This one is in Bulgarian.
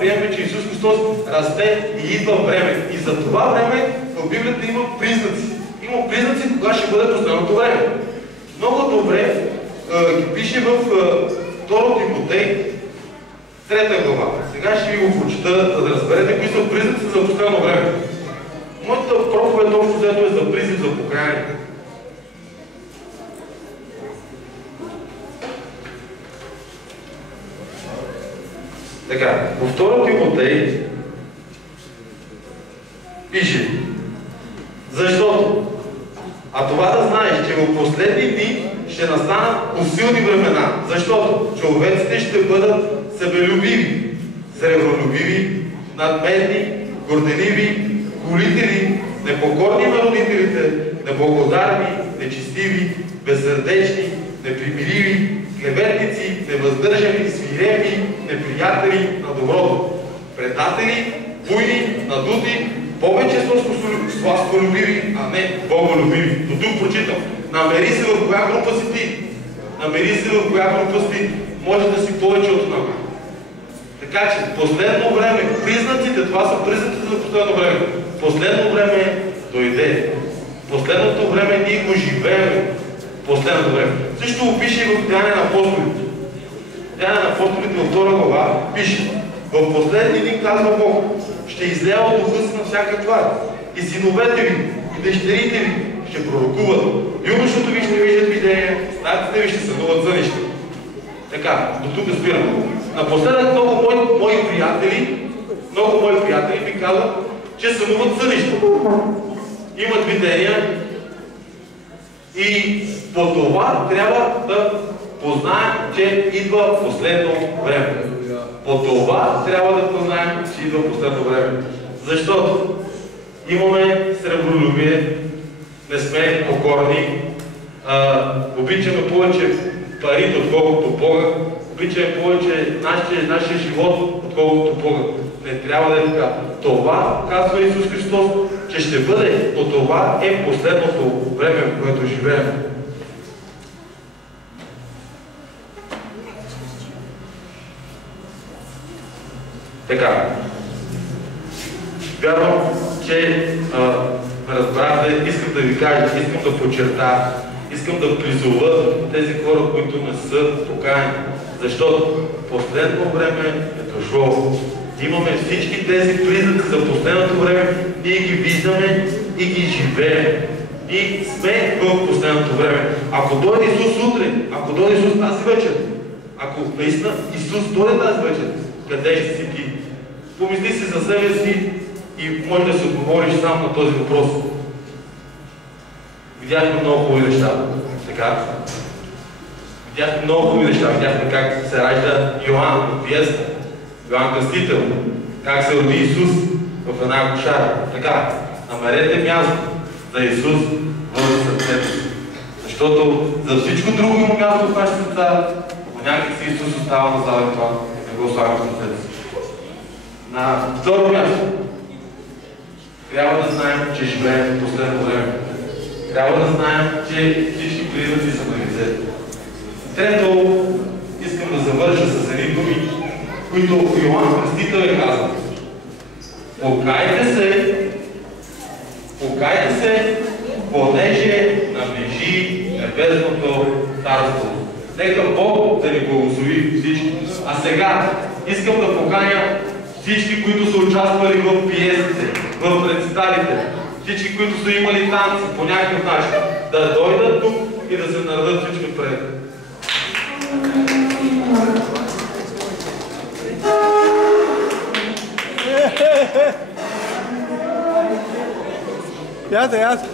приемем, че Исус Христос расте и идва време. И за това време в Библията има признаци. Има признаци, кога ще бъде последното време. Много добре ги пише в 2 Тимотей, 3 глава. Сега ще ви го прочита, за да разберете кои са признаци за последно време. Моята проповед общо взето е за призив за покаяние. Така, във 2 Тимотей пише: защото, а това да знаеш, че в последни дни ще настанат усилни времена, защото човеците ще бъдат себелюбиви, сребролюбиви, надменни, горделиви, голители, непокорни на родителите, неблагодарни, нечестиви, безсърдечни, непримириви, клеветници, невъздържани, свирепи, неприятели на доброто, предатели, буйни, надути, повече сластолюбиви, а не боголюбиви. До тук прочитам. Намери се в коя група си ти. Намери се в коя група си ти. Може да си повече от това. Така че, последно време, признаците, това са признаците за последно време. Последно време дойде. Последното време ние го живеем. Последното време. Също го пише и в Деяния на апостолите. Деяния на апостолите във 2 глава пише: в последни дни, казва Бог, ще излея от духа си на всяка твар. И синовете ви, и дъщерите ви ще пророкуват. Юношото ви ще виждат видения, старците ви ще сънуват сънища. Така, до тук спирам. Напоследък много мои приятели ми казват, че сънуват сънища. Имат видения и по това трябва да познаем, че идва последно време. По това трябва да познаем, че идва последно време. Защото имаме сребролюбие, не сме покорни, обичаме повече парите, отколкото Бога, обичаме повече нашия живот, отколкото Бога. Не трябва да е така. Това казва Исус Христос, че ще бъде, но това е последното време, в което живеем. Така. Вярвам, че разбрахте, искам да ви кажа, искам да подчертая, искам да призова тези хора, които не са покаяни, защото последно време е дошло. Имаме всички тези признаци за последното време, ние ги виждаме и ги живеем. И сме в последното време. Ако дойде Исус утре, ако дойде Исус тази вечер, ако наистина Исус дойде тази вечер, къде ще си ти? Помисли си за себе си и може да се отговориш сам на този въпрос. Видяхме много хубави неща. Така. Видяхме много хубави неща. Видяхме как се ражда Йоан в Виеста. Йоан Кръстител. Как се роди Исус в една кошара. Така. Намерете място за Исус в сърцето си. Защото за всичко друго има място в нашите сърца, но някак си Исус остава на заден план и не го слага в сърцето си. На второ място, трябва да знаем, че живеем в последно време. Трябва да знаем, че всички признаци са на лице. Трето, искам да завърша с едни думи, които Йоан Кръстител е казал. Покайте се, понеже наближи небесното царство. Нека Бог да ни благослови всички. А сега искам да поканя всички, които са участвали в пиесите, в представите, всички, които са имали танци по някакъв начин, да дойдат тук и да се наредат всички пред. Ясно.